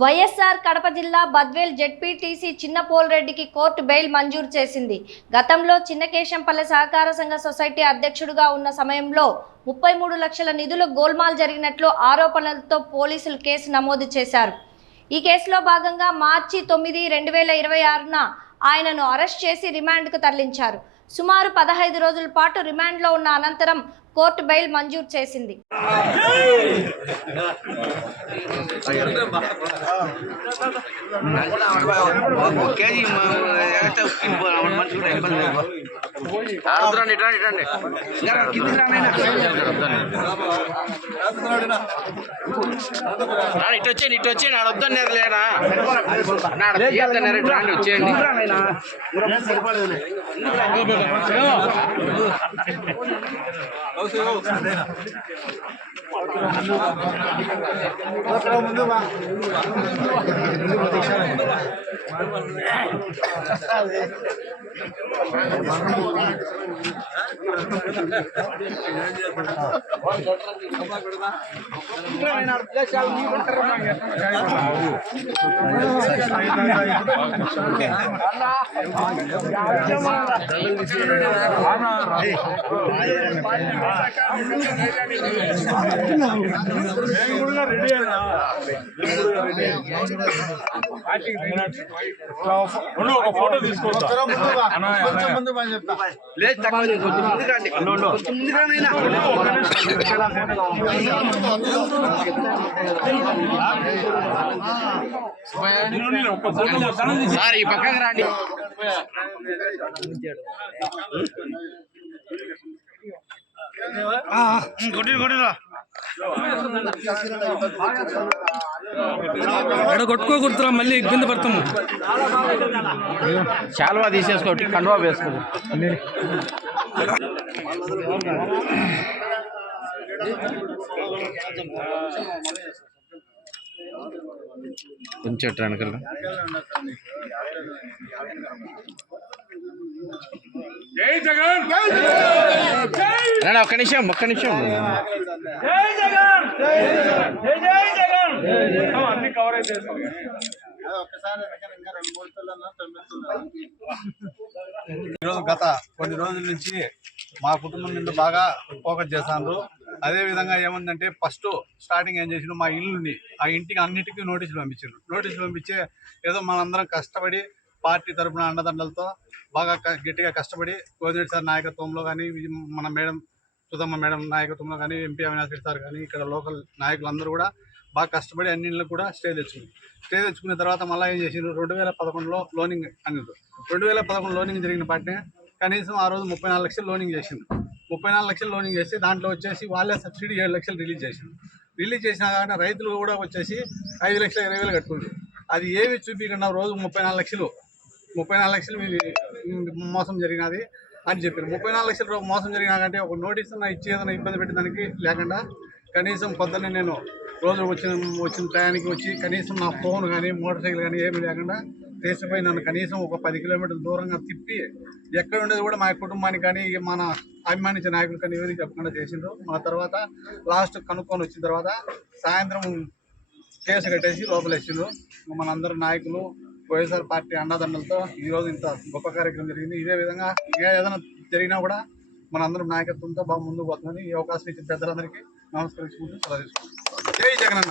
వైఎస్ఆర్ కడప జిల్లా Badvel ZPTC చిన్నపోల్రెడ్డికి court bail మంజూరు చేసింది. గతంలో చిన్నకేశంపల్లె సహకార సంఘ సొసైటీ అధ్యక్షుడిగా ఉన్న సమయంలో 33 లక్షల నిధుల గోల్మాల్ జరిగినట్లు ఆరోపణలతో పోలీసులు కేసు నమోదు చేశారు. ఈ కేసులో భాగంగా మార్చి 9, 2026న ఆయనను అరెస్ట్ చేసి రిమాండ్కు తరలించారు. సుమారు 15 రోజుల పాటు రిమాండ్లో ఉన్న అనంతరం కోర్టు బెయిల్ మంజూరు చేసింది. ఇటొచ్చేయండి ఆడొద్దన్నారు లేరా వచ్చేయండి. ఫోటో తీసుకోవచ్చు. సార్ ఈ పక్కకి రండి. కొట్టుకో కుడుతురా, మళ్ళీ ఇబ్బంది పడతాము. శాలువా తీసేసుకోండి, కండువా వేసుకోండి. కొంచెం వెనకాల ఒక్క నిమిషం ఈరోజు గత కొన్ని రోజుల నుంచి మా కుటుంబం మీద బాగా ఫోకస్ చేశాను. అదే విధంగా ఏముందంటే ఫస్ట్ స్టార్టింగ్ ఏం చేసిన మా ఇల్లుని ఆ ఇంటికి అన్నిటికీ నోటీసులు పంపించారు. నోటీసులు పంపించే ఏదో మనందరం కష్టపడి పార్టీ తరఫున అండదండలతో బాగా గట్టిగా కష్టపడి కోదిరెడ్డి సార్ నాయకత్వంలో కానీ, మన మేడం సుధమ్మ మేడం నాయకత్వంలో కానీ, ఎంపీ అవినాష్ రెడ్డి సార్ కానీ, ఇక్కడ లోకల్ నాయకులందరూ కూడా బాగా కష్టపడి అన్నింటిలో కూడా స్టే తెచ్చుకున్న తర్వాత మళ్ళీ ఏం చేసిండ్రు, 2011లో లోనింగ్ అన్నారు. 2011 లోనింగ్ జరిగిన పార్టీ కనీసం ఆ రోజు 34 లక్షలు లోనింగ్ చేసింది. 34 లక్షలు లోనింగ్ చేసి దాంట్లో వచ్చేసి వాళ్ళే సబ్సిడీ 7 లక్షలు రిలీజ్ చేసినా కానీ రైతులు కూడా వచ్చేసి 5,20,000 కట్టుకుంటారు. అది ఏమి చూపించకుండా రోజు 34 లక్షలు మోసం జరిగినది అని చెప్పారు. 34 లక్షల మోసం జరిగినాకంటే ఒక నోటీస్ ఇచ్చి ఏదైనా ఇబ్బంది పెట్టడానికి లేకుండా కనీసం పొద్దున్నే నేను రోజు వచ్చిన టయానికి వచ్చి కనీసం నా ఫోన్ కానీ మోటార్ సైకిల్ కానీ ఏమీ లేకుండా తీసుకుపోయి నన్ను కనీసం ఒక 10 కిలోమీటర్ల దూరంగా తిప్పి ఎక్కడ ఉండేది కూడా మా కుటుంబానికి కానీ మన అభిమానించే నాయకులు కానీ ఎవరికి చెప్పకుండా చేసిండ్రు. మన తర్వాత లాస్ట్ కనుక్కొని వచ్చిన తర్వాత సాయంత్రం కేసు కట్టేసి లోపలేసిండ్రు. మనందరూ నాయకులు వైఎస్ఆర్ పార్టీ అండదండలతో ఈరోజు ఇంత గొప్ప కార్యక్రమం జరిగింది. ఇదే విధంగా ఏదైనా జరిగినా కూడా మనందరం నాయకత్వంతో బాగా ముందుకు పోతుందని ఈ అవకాశం ఇచ్చిన పెద్దలందరికీ నమస్కరించుకుంటూ సెలవు తీసుకుంటాం. జై జగన్.